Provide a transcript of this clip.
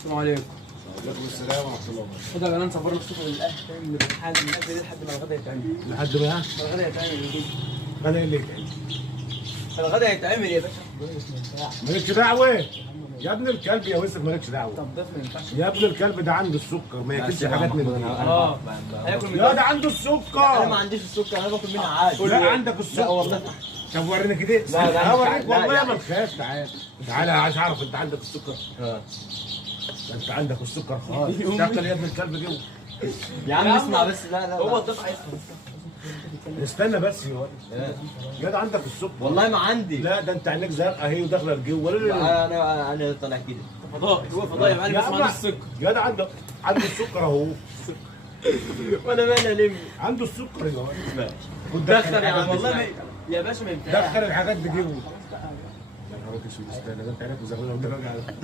السلام عليكم. وعليكم السلام ورحمه الله وبركاته. خد يا جماعه نصبر الصبح للاهل من الحاجه من الاكل دي لحد ما الغدا يتعمل. لحد ما الغدا يتعمل. غدا اللي يتعمل. الغدا يتعمل يا باشا. مالكش دعوه يا ابن الكلب يا وسخ، مالكش دعوه. طب ده ما ينفعش. يا ابن الكلب ده عنده السكر، ما ياكلش حاجات من دي. هياكل من يا ده عنده انا السكر. ما عنديش السكر، انا باكل منها عادي. لا عندك السكر. لا والله. طب ورينا كده. لا، لا، اوريك لا، والله لا. ما تخاف. تعال تعال عايز اعرف انت عندك السكر. ده انت عندك السكر خالص. دخل يا ابن الكلب جوه. يا عم اسمع بس. لا هو الضيف عايز. استنى بس يا ولد. يا ده عندك السكر. والله ما عندي. لا ده انت عينيك زرقاء اهي وداخله لجوه. انا طالع كده فضائي. هو فضائي يا معلم، بس ما عندوش السكر. يا ده عنده السكر اهو. وانا مالي الم. عنده السكر يا ولد. ماشي. دخل يا عم والله يا باشا ما ينفعش. دخل الحاجات دي جوه. يا نهار اسود استنى، ده انت عينك مزغلله.